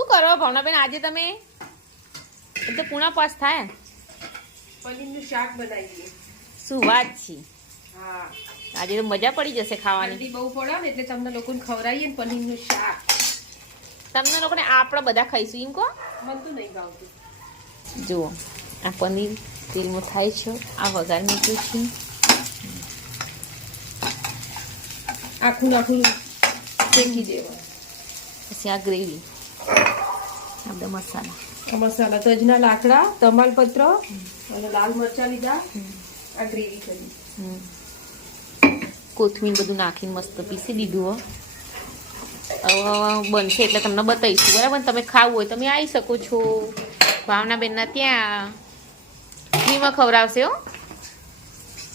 શું કરો ભાવનાબેન આજે તમે? તો પૂણા પાસ થાય. પનીરનું શાક બનાવીએ. શું વાત છે. હા આજે તો મજા પડી જશે ખાવાની. ઠંડી બહુ પડે ને એટલે તમને લોકોને ખવડાવીએ ને પનીરનું શાક. તમને લોકોને આપણે બધા ખાઈશું એમ કહો? મને તો નહીં ભાવતું. જુઓ આ પનીર તેલમાં થાય છે. આ વઘાર મૂક્યું છે. આખું આખું શેકી દેવા. પછી આ ગ્રેવી, આ બધા મસાલા, મસાલા તજના લાકડા, તમાલપત્ર અને લાલ મરચાં લીધા. આ ગ્રેવી કરી. કોથમીર બધું નાખીને મસ્ત પીસી દીધું. હવે બનશે એટલે તમને બતાવીશું, બરાબર? તમે ખાવું હોય તમે આવી શકો છો ભાવનાબેનના ત્યાં. ફ્રીમાં ખવડાવશે હો.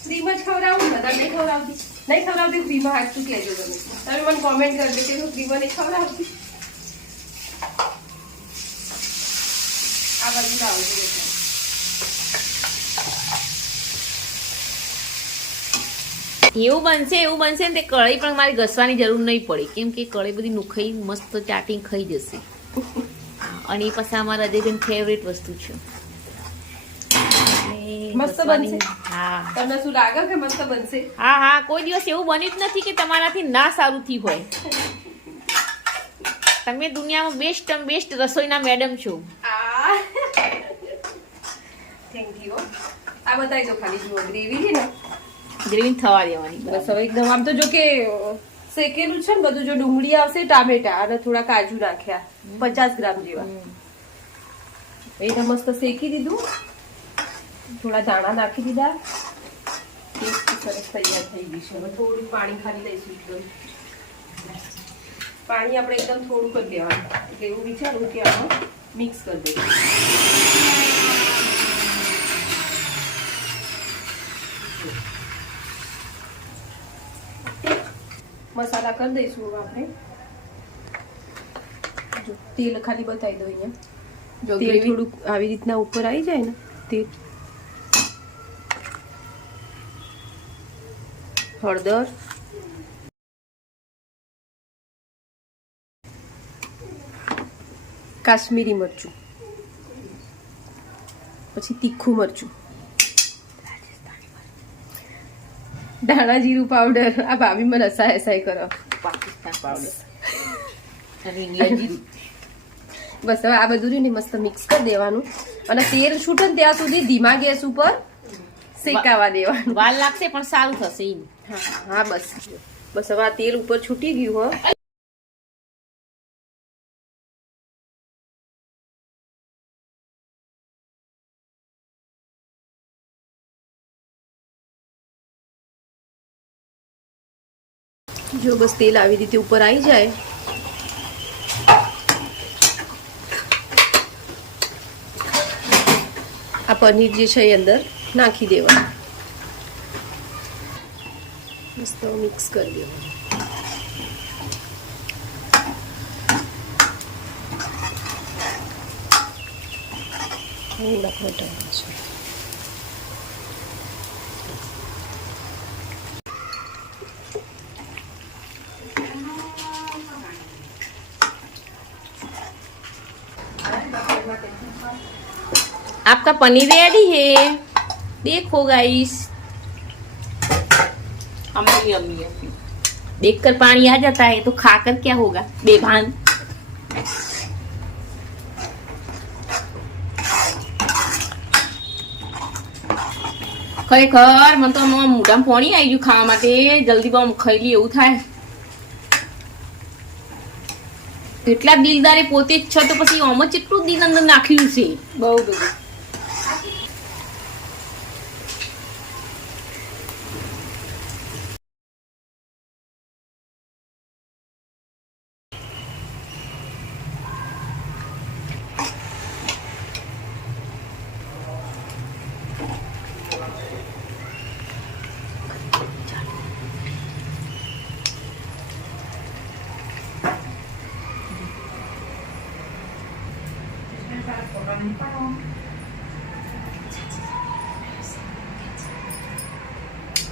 ફ્રીમાં જ ખવડાવું, બધા નહીં ખવડાવતી. નહીં ખવડાવતી ફ્રીમાં હાથ શું કહેજો તમે. તમે મને કોમેન્ટ કરજો કે હું ફ્રીમાં નહીં ખવડાવતી. આ બાજુ લાવજો. એવું બનશે ને તે કઢાઈ પણ મારી ઘસવાની જરૂર નહીં પડે, કેમ કે કઢાઈ બધી નુખાઈ મસ્ત ચાટીને ખાઈ જશે. અને એ પછી અમારા અજયબેન ફેવરેટ વસ્તુ છે. મસ્ત બનશે. હા તમને શું લાગે કે મસ્ત બનશે? હા હા, કોઈ દિવસ એવું બન્યું જ નથી કે તમારાથી ના સારું થયું હોય. તમે દુનિયામાં બેસ્ટ રસોઈના મેડમ છો. Thank you. આ બતાવી દો ખાલી. જુઓ ગ્રેવી છે ને, ગ્રેવી થવા દેવાની. બસ હવે એકદમ આમ તો જો કે શેકેલું છે ને બધું. જો ડુંગળી આવશે, ટામેટા અને થોડા કાજુ નાખ્યા 50 ગ્રામ જેવા. એને મસ્ત શેકી દીધું. થોડા દાણા નાખી દીધા. સરસ તૈયાર થઈ ગઈ છે. હવે થોડું પાણી ખાલી લઈશું. એકદમ પાણી આપણે એકદમ થોડું કરી દેવાનું. એટલે એવું વિચારું કે આમાં મિક્સ કરી દઈશું. મસાલા કરી દઈશું હવે આપણે. જો તેલ ખાલી બતાવી દો અહીંયા. જો તેલ થોડુંક આવી રીતના ઉપર આવી જાય ને તેલ. હળદર, કાશ્મીરી મરચું, પછી તીખું મરચું, ધાણા જીરું પાવડર. આ ભાભી મને હસાય કરો. પાકિસ્તાન પાવડર અને ઇન્ડિયન જીરું. બસ હવે આ બધું ને મસ્ત મિક્સ કરી દેવાનું. અને તેલ છૂટે ને ત્યાં સુધી ધીમા ગેસ ઉપર શેકાવા દેવાનું. વાર લાગશે પણ સારું થશે એમ. હા બસ બસ હવે આ તેલ ઉપર છૂટી ગયું હો. જો બસ તેલ આવી રીતે ઉપર આવી જાય. આ પનીર જે છે એ અંદર નાખી દેવાનું. મસ્ત મિક્સ કરી દેવાનું. आपका पनीर रेडी है, देखो गाइस. अम्मी अम्मी अम्मी देखकर पानी आ जाता है तो खाकर क्या होगा बेभान. ખરેખર મને તો મોઢામાં પાણી આવી ગયું ખાવા માટે. જલ્દી બહુ ખાઈ લી એવું થાય. એટલા દિલદારે પોતે જ છે તો પછી આમ જ એટલું દિલ અંદર નાખ્યું છે. બહુ બધું.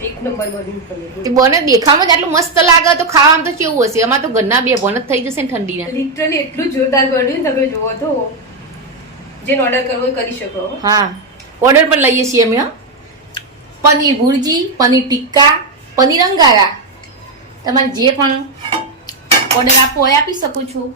એક નંબર બન્યું તમે તે બને દેખાવામાં જ આટલું મસ્ત લાગે તો ખાવામાં તો કેવું હશે? અમાર તો ઘરના બે બન જ થઈ જશે ને ઠંડીના. લિટરલી એટલું જોરદાર બન્યું તમે જુઓ તો જેને ઓર્ડર કરવો હોય કરી શકો. હા, ઓર્ડર પણ લઈએ છીએ અમે. પનીર ભુરજી, પનીર ટિક્કા, પનીર અંગારા, તમારે જે પણ ઓર્ડર આપવો હોય આપી શકું છું.